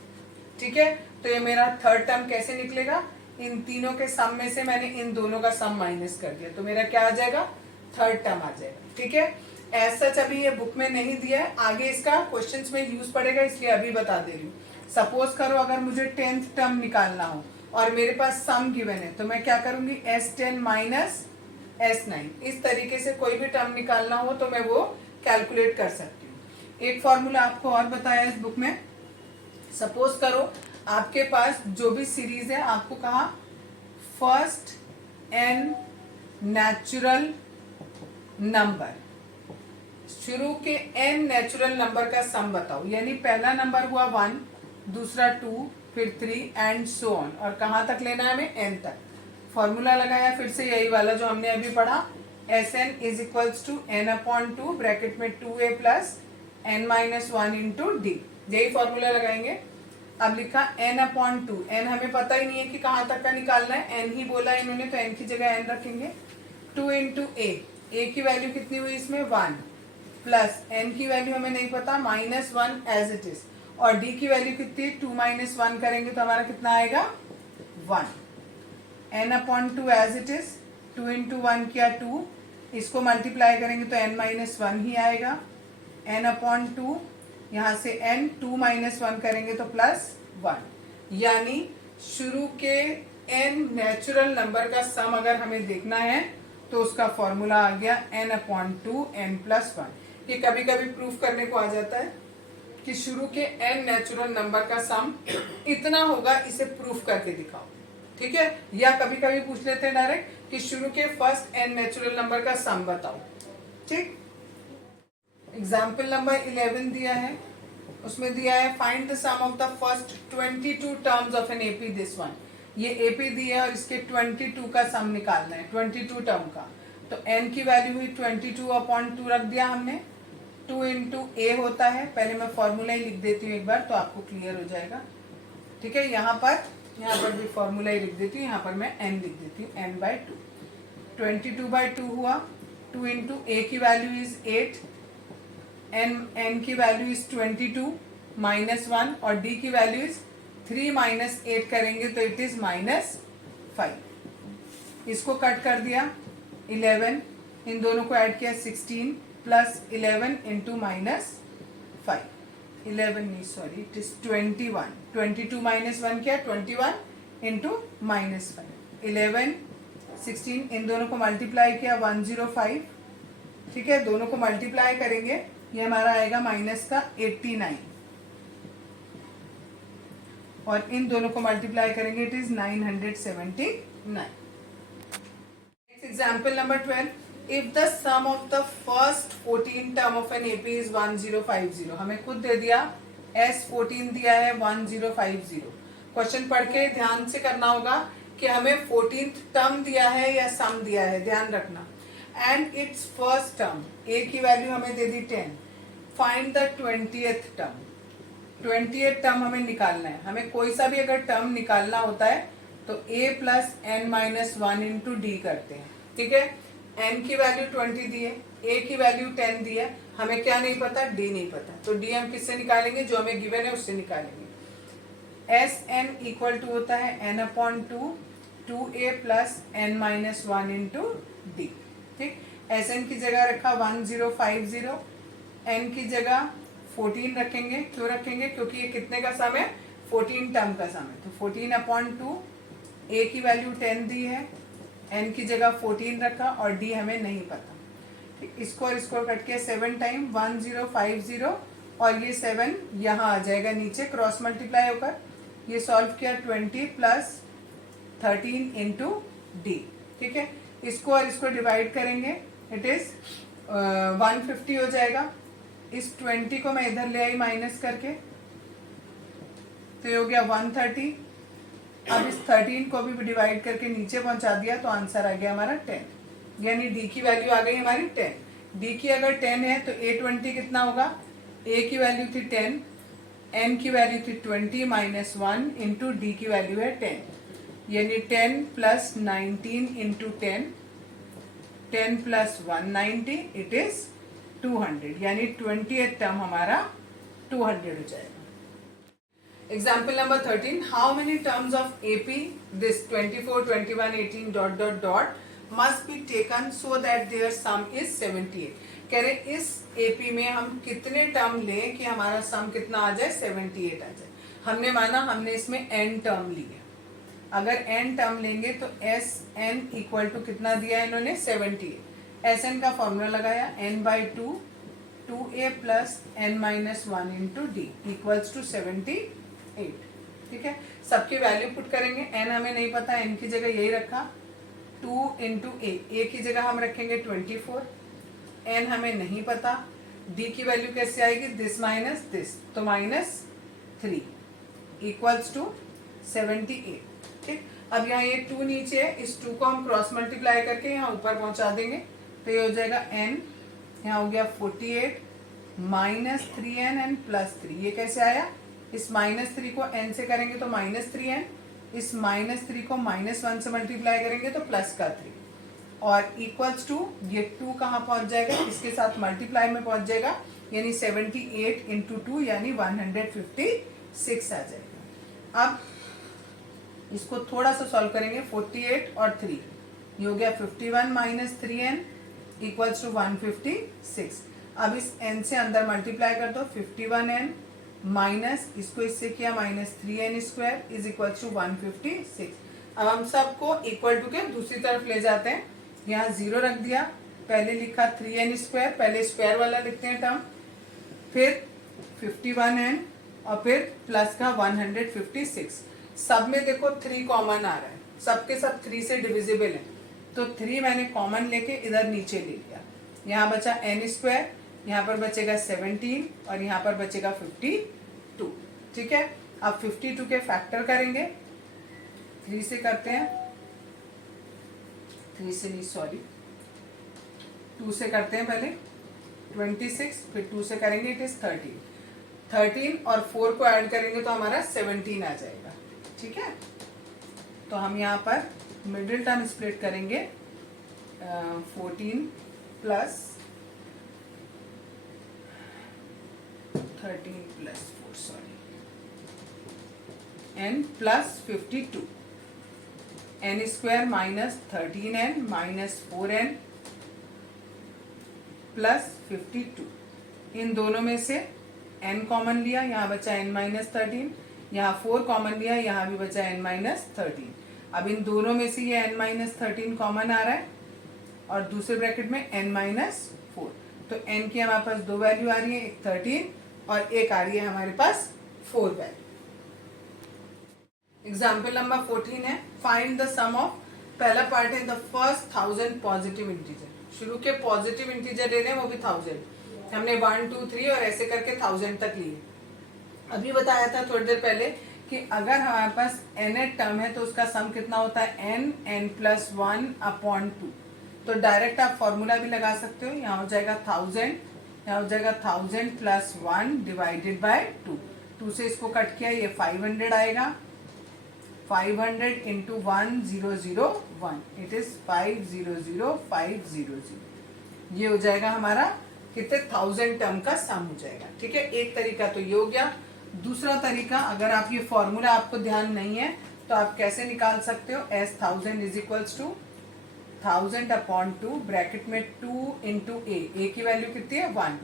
ठीक है। तो ये मेरा थर्ड टर्म कैसे निकलेगा, इन तीनों के सम में से मैंने इन दोनों का सम माइनस कर दिया, तो मेरा क्या आ जाएगा, थर्ड टर्म आ जाएगा, ठीक है। एज सच अभी ये बुक में नहीं दिया है, आगे इसका क्वेश्चंस में यूज पड़ेगा, इसलिए अभी बता दे रही हूँ। सपोज करो अगर मुझे 10th टर्म निकालना हो और मेरे पास सम गिवन है तो मैं क्या करूंगी, S10 माइनस S9, इस तरीके से कोई भी टर्म निकालना हो तो मैं वो कैलकुलेट कर सकती हूँ। एक फॉर्मूला आपको और बताया इस बुक में। सपोज करो आपके पास जो भी सीरीज है, आपको कहा फर्स्ट n नेचुरल नंबर, शुरू के n नेचुरल नंबर का सम बताओ, यानी पहला नंबर हुआ 1, दूसरा 2, फिर 3 एंड सो ऑन, और कहाँ तक लेना है हमें, n तक। फॉर्मूला लगाया फिर से यही वाला जो हमने अभी पढ़ा, Sn is equals to n upon 2 bracket में 2a plus n minus one into d, यही फॉर्मूला लगाएंगे। अब लिखा n अपॉन 2, n हमें पता ही नहीं है कि कहाँ तक का निकालना है, n ही बोला इन्होंने तो n की जगह n रखेंगे। 2 इंटू a की वैल्यू कितनी हुई इसमें 1, प्लस n की वैल्यू हमें नहीं पता, माइनस 1 एज इट इज, और d की वैल्यू कितनी है 2 माइनस 1 करेंगे तो हमारा कितना आएगा 1। n upon 2 as it is, 2 into 1 किया 2, इसको मल्टीप्लाई करेंगे तो n माइनस 1 ही आएगा। n अपॉन 2, यहाँ से n 2 माइनस 1 करेंगे तो प्लस 1, यानी शुरू के n नेचुरल नंबर का सम अगर हमें देखना है तो उसका फॉर्मूला आ गया n अपॉन 2 n प्लस 1। ये कभी कभी प्रूफ करने को आ जाता है कि शुरू के n नेचुरल नंबर का सम इतना होगा, इसे प्रूफ करके दिखाओ, ठीक है। या कभी कभी पूछ लेते हैं डायरेक्ट कि शुरू के फर्स्ट n नेचुरल नंबर का सम बताओ, ठीक। एग्जाम्पल नंबर 11 दिया है, उसमें दिया है find the sum of the first 22 terms of an AP this one. ये एपी दिया है और इसके 22 का सम निकालना है, 22 टर्म का। तो n की वैल्यू हुई 22 अपॉन 2 रख दिया हमने, 2 इंटू a होता है, पहले मैं फॉर्मूला ही लिख देती हूँ एक बार तो आपको क्लियर हो जाएगा, ठीक है। यहाँ पर भी फॉर्मूला ही लिख देती हूँ, यहाँ पर मैं n लिख देती हूँ, n बाई 2, 22/2 हुआ। 2 इंटू a की वैल्यू इज 8, n की वैल्यू इज 22 माइनस 1 और d की वैल्यू इज 3 माइनस 8 करेंगे तो इट इज माइनस 5। इसको कट कर दिया 11, इन दोनों को ऐड किया 16 प्लस 11 इंटू माइनस 5, 11 नहीं सॉरी इट इज 21, 22 माइनस 1 क्या 21 इंटू माइनस 5, 11, 16, इन दोनों को मल्टीप्लाई किया 105, ठीक है, दोनों को मल्टीप्लाई करेंगे, ये हमारा आएगा माइनस का 89, और इन दोनों को मल्टीप्लाई करेंगे it is 979. Next example number 12. If the sum of the first 14 term of an AP is 1050. हमें खुद दे दिया S14 दिया है 1050. क्वेश्चन पढ़ के ध्यान से करना होगा कि हमें 14th टर्म दिया है या सम दिया है, ध्यान रखना. एंड इट्स फर्स्ट टर्म, ए की वैल्यू हमें दे दी 10. Find the 20th term. 20th term हमें निकालना है. हमें कोई सा भी अगर टर्म निकालना होता है तो a plus n minus 1 into d करते हैं, ठीक है. n की वैल्यू 20 दी है, a की वैल्यू 10 दी है, हमें क्या नहीं पता, d नहीं पता, तो d हम किससे निकालेंगे, जो हमें गिवन है उससे निकालेंगे. एस एन इक्वल टू होता है n upon 2a plus n minus 1 into d. ठीक, एस एन की जगह रखा 1050, n की जगह 14 रखेंगे. क्यों रखेंगे, क्योंकि ये कितने का सम है, 14 टर्म का सम है. तो 14 अपॉन 2, a की वैल्यू 10 दी है, n की जगह 14 रखा, और d हमें नहीं पता. ठीक, इसको और इसको कट के 7 टाइम 1050, और ये 7 यहाँ आ जाएगा नीचे क्रॉस मल्टीप्लाई होकर. ये सॉल्व किया 20 प्लस 13 इंटू डी. ठीक है, इसको और इसको डिवाइड करेंगे, इट इज 150 हो जाएगा. इस 20 को मैं इधर ले आई माइनस करके, तो ये हो गया 130. अब इस 13 को भी डिवाइड करके नीचे पहुंचा दिया, तो आंसर आ गया हमारा 10. यानी डी की वैल्यू आ गई हमारी 10. डी की अगर 10 है तो A20 कितना होगा, ए की वैल्यू थी 10, एन की वैल्यू थी 20 माइनस 1 इंटू डी की वैल्यू है 10. यानी 10 plus 19 into 10, 10 plus 190, it is 200. यानी 20th टर्म हमारा 200 हो जाएगा. Example number 13. How many terms of AP, this 24, 21, 18 dot dot dot must be taken so that their sum is 78. कह रहे इस AP में हम कितने टर्म लें कि हमारा सम कितना आ जाए, 78 आ जाए. हमने माना हमने इसमें n टर्म लिए. अगर n टर्म लेंगे तो एस एन इक्वल टू कितना दिया है इन्होंने, 78. एस एन का फॉर्मूला लगाया n/2 2a plus n minus 1 into d equals to 78. ठीक है, सबकी वैल्यू पुट करेंगे. n हमें नहीं पता, n की जगह यही रखा 2 इंटू a की जगह हम रखेंगे 24. n हमें नहीं पता, d की वैल्यू कैसे आएगी, दिस माइनस दिस, तो -3 इक्वल्स टू 78. ठीक, अब यहाँ ये 2 नीचे है, इस 2 को हम क्रॉस मल्टीप्लाई करके यहाँ ऊपर पहुंचा देंगे, तो ये हो जाएगा n, यहाँ हो गया 48 माइनस 3n एंड प्लस 3. ये कैसे आया, इस -3 को n से करेंगे तो -3n, इस -3 को -1 से मल्टीप्लाई करेंगे तो प्लस का 3, और इक्वल्स टू ये 2 कहाँ पहुंच जाएगा, इसके साथ मल्टीप्लाई में पहुंच जाएगा, यानी 78 इंटू 2 यानी 156 आ जाएगा. अब इसको थोड़ा सा सॉल्व करेंगे, 48 और 3, ये हो गया 51 माइनस 3n इक्वल्स टू 156. अब इस n से अंदर मल्टीप्लाई कर दो, 51n माइनस इसको इससे किया -3n square is equal to 156. अब हम सबको इक्वल टू के दूसरी तरफ ले जाते हैं. यहाँ 0 रख दिया, पहले लिखा 3n स्क्वायर, पहले स्क्वायर वाला लिखते हैं टर्म, फिर 51n और फिर प्लस का 156. सब में देखो 3 कॉमन आ रहा है, सबके सब 3 से डिविजिबल है, तो 3 मैंने कॉमन लेके इधर नीचे ले लिया. यहाँ बचा n स्क्वायर, यहाँ पर बचेगा 17 और यहाँ पर बचेगा 52. ठीक है, अब 52 के फैक्टर करेंगे, 3 से करते हैं, 3 से नहीं सॉरी 2 से करते हैं पहले 26, फिर 2 से करेंगे इट इज 13 और 4 को ऐड करेंगे तो हमारा 17 आ जाएगा. ठीक है, तो हम यहाँ पर मिडिल टर्म स्प्लिट करेंगे, 14 plus 13 plus 4 sorry n plus 52, n square minus 13n minus 4n plus 52. इन दोनों में से n कॉमन लिया, यहाँ बचा n माइनस 13, यहाँ 4 कॉमन लिया, यहाँ भी बचा n माइनस 13. अब इन दोनों में से ये n-13 कॉमन आ रहा है और दूसरे ब्रैकेट में n-4। तो n की हमारे पास दो वैल्यू आ रही है, एक 13 और एक आ रही है हमारे पास 4 वैल्यू। एग्जाम्पल नंबर 14 है, फाइंड द सम ऑफ, पहला पार्ट है द फर्स्ट 1000 पॉजिटिव इंटीजर। शुरू के पॉजिटिव इंटीजर ले रहे हैं, वो भी 1000। हमने 1 2 3 और ऐसे करके 1000 तक लिए। अभी बताया था थोड़ी देर पहले कि अगर हमारे पास nth टर्म है तो उसका सम कितना होता है, n+1/2। तो डायरेक्ट आप फॉर्मूला भी लगा सकते हो। यहाँ हो जाएगा 1000, यहाँ हो जाएगा 1000 + 1 डिवाइडेड बाय 2। 2 से इसको कट किया, ये 500 आएगा। 500 into 1001, इट इज 500500। ये हो जाएगा हमारा कितने 1000 टर्म का सम हो जाएगा। ठीक है, एक तरीका तो ये हो गया। दूसरा तरीका, अगर आप ये फॉर्मूला आपको ध्यान नहीं है तो आप कैसे निकाल सकते हो, S1000 is equals to 1000/2 bracket में 2 इंटू ए की वैल्यू कितनी है 1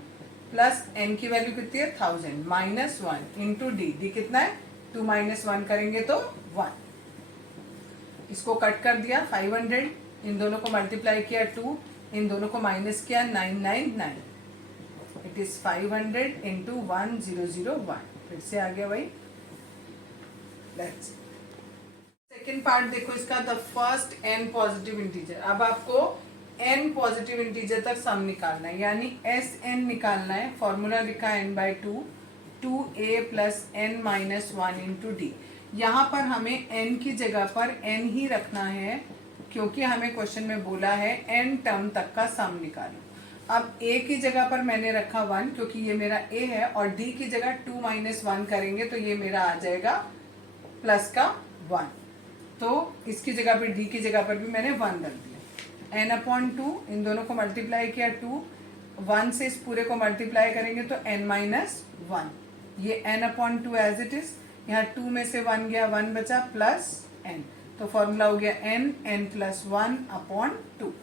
प्लस n की वैल्यू कितनी है 1000 माइनस 1 इंटू डी कितना है 2 - 1 करेंगे तो 1। इसको कट कर दिया 500, इन दोनों को मल्टीप्लाई किया 2, इन दोनों को माइनस किया 999। It is 500 into 1001। फिर से आ गया भाई। लेट्स सेकेंड पार्ट देखो इसका, the first n positive integer. अब आपको n पॉजिटिव इंटीजर तक सम निकालना है, यानी Sn निकालना है। फॉर्मूला लिखा है n/2, 2a + n-1 into D. यहाँ पर हमें n की जगह पर n ही रखना है, क्योंकि हमें क्वेश्चन में बोला है n टर्म तक का सम निकालो। अब a की जगह पर मैंने रखा 1, क्योंकि ये मेरा a है, और d की जगह 2 - 1 करेंगे तो ये मेरा आ जाएगा प्लस का 1। तो इसकी जगह पर d की जगह पर भी मैंने 1 रख दिया। n/2, इन दोनों को मल्टीप्लाई किया 2, 1 से इस पूरे को मल्टीप्लाई करेंगे तो n-1। ये n/2 एज इट इज। यहाँ 2 में से 1 गया, 1 बचा प्लस n। तो फॉर्मूला हो गया n+1/2।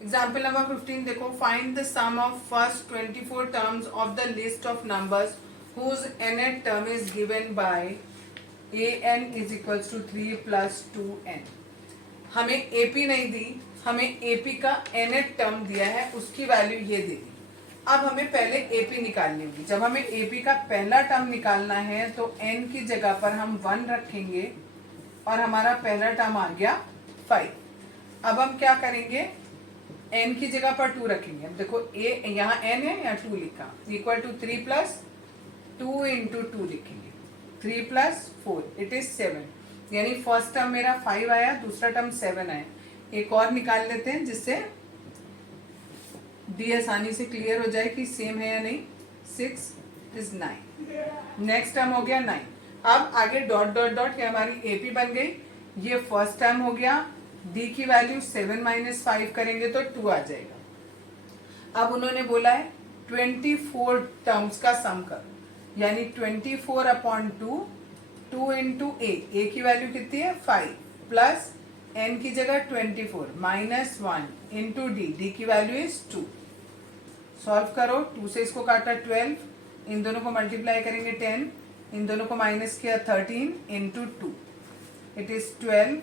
एग्जाम्पल नंबर 15 देखो, find the sum of first 24 terms of the list of numbers whose nth term is given by an is equals to 3 + 2n। हमें AP नहीं दी, हमें AP का nth टर्म दिया है, उसकी वैल्यू ये दे दी। अब हमें पहले AP निकालनी होगी। जब हमें AP का पहला टर्म निकालना है तो n की जगह पर हम 1 रखेंगे और हमारा पहला टर्म आ गया 5। अब हम क्या करेंगे, n की जगह पर 2 रखेंगे। अब देखो a यहाँ n है, यहाँ 2 लिखा, इक्वल टू 3 + 2 इंटू 2 लिखेंगे, 3 + 4 इट इज 7। यानी फर्स्ट टर्म मेरा 5 आया, दूसरा टर्म 7 आया। एक और निकाल लेते हैं जिससे डी आसानी से क्लियर हो जाए कि सेम है या नहीं। 6 इज 9। नेक्स्ट टर्म हो गया 9। अब आगे डॉट डॉट डॉट, ये हमारी एपी बन गई। ये फर्स्ट टर्म हो गया, डी की वैल्यू 7 - 5 करेंगे तो 2 आ जाएगा। अब उन्होंने बोला है 24 टर्म्स का सम करो, यानी 24/2, 2 इंटू ए की वैल्यू कितनी है 5 प्लस n की जगह 24 माइनस 1 इंटू डी की वैल्यू इज 2। सॉल्व करो, 2 से इसको काटा 12, इन दोनों को मल्टीप्लाई करेंगे 10, इन दोनों को माइनस किया 13 into 2। It is 12,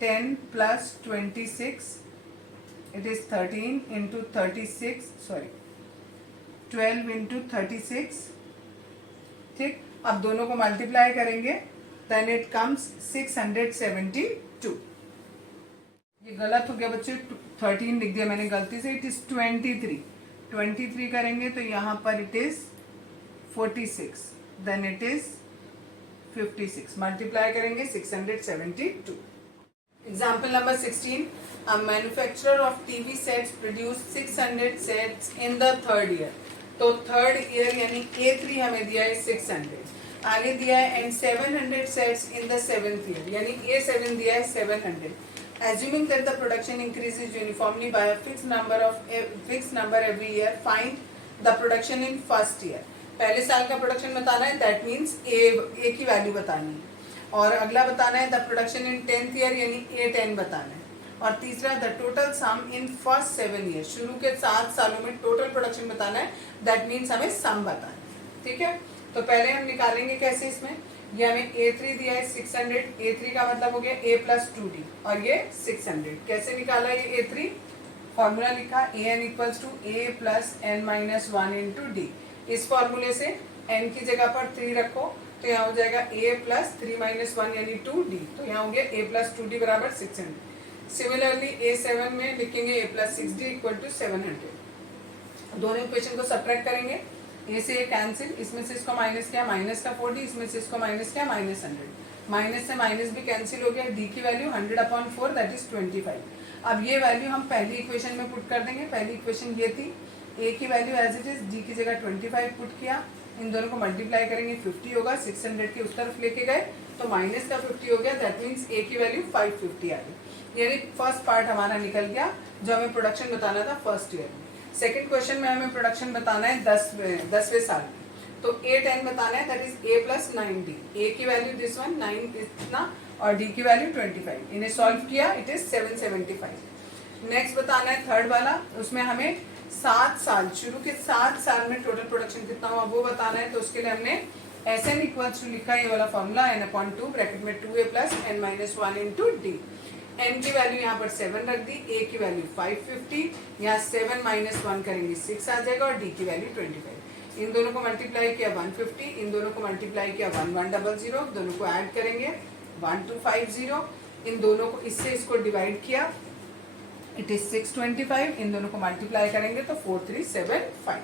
10 + 26, it is 13 into 36, sorry 12 into 36। ठीक, अब दोनों को मल्टीप्लाई करेंगे, देन इट कम्स 672। ये गलत हो गया बच्चे, 13 लिख दिया मैंने गलती से, इट इज 23 करेंगे तो यहाँ पर it is 46, then it is 56, multiply करेंगे 672। Example number 16, a manufacturer of TV sets produce 600 sets in the third year. तो थर्ड ईयर यानी A3 हमें दिया है 600, आगे दिया है and 700 sets in the seventh year, यानी A7 दिया है 700। Assuming that the production increases uniformly by a fixed number every year, find the production in first year. पहले साल का प्रोडक्शन बताना है, दैट मीन्स ए की वैल्यू बतानी है। और अगला बताना है the production in 10th year, यानी A10 बताना है। और तीसरा the total sum in first 7 year, शुरू के 7 सालों में टोटल प्रोडक्शन बताना है, दैट मीन्स हमें सम बताना है। ठीक है, तो पहले हम निकालेंगे कैसे इसमें, ये हमें A3 दिया है 600, A3 का मतलब हो गया A प्लस 2D और ये 600। कैसे निकाला ये A3? फॉर्मूला लिखा AN equals to A plus N minus 1 into d. इस फॉर्मूले से N की जगह पर 3 रखो तो यहाँ हो जाएगा A प्लस 3 माइनस 1 यानी 2D, तो यहाँ हो गया A प्लस 2D बराबर 600। सिमिलरली A7 में लिखेंगे A plus 6D equal to 700। दोनों इक्वेशन को सब्ट्रैक्ट करेंगे, ए से ये कैंसिल, इसमें से इसको माइनस किया माइनस का 40, इसमें से इसको माइनस किया माइनस 100, माइनस से माइनस भी कैंसिल हो गया, डी की वैल्यू 100/4 दैट इज 25। अब ये वैल्यू हम पहली इक्वेशन में पुट कर देंगे। पहली इक्वेशन ये थी, ए की value as it is, d की जगह 25 पुट किया, इन दोनों को मल्टीप्लाई करेंगे 50 होगा, 600 की उस तरफ लेके गए तो माइनस का 50 हो गया, दैट मीन्स ए की वैल्यू 550 आ गई। यानी फर्स्ट पार्ट हमारा निकल गया जो हमें प्रोडक्शन बताना था फर्स्ट ईयर में। सेकंड क्वेश्चन में हमें प्रोडक्शन बताना है 10वें साल में, तो A10 बताना है, that is A plus 9D। ए की वैल्यू दिस वन 9 इतना और डी की वैल्यू 25। इन्हें सॉल्व किया, इट इज 775। नेक्स्ट बताना है थर्ड वाला, उसमें हमें 7 साल, शुरू के 7 साल में टोटल प्रोडक्शन कितना हुआ वो बताना है। तो उसके लिए हमने SN इक्वल्स टू लिखा, ये वाला फॉर्मूला N/2 ब्रैकेट में 2A plus N minus 1 into D. N की वैल्यू यहाँ पर 7 रख दी, A की वैल्यू 550, यहाँ 7 माइनस 1 करेंगे 6 आ जाएगा और D की वैल्यू 25। इन दोनों को मल्टीप्लाई किया 150, इन दोनों को मल्टीप्लाई किया 1100, दोनों को ऐड करेंगे 1250, इन दोनों को इससे इसको डिवाइड किया, इट इज 625, इन दोनों को मल्टीप्लाई करेंगे तो 4375।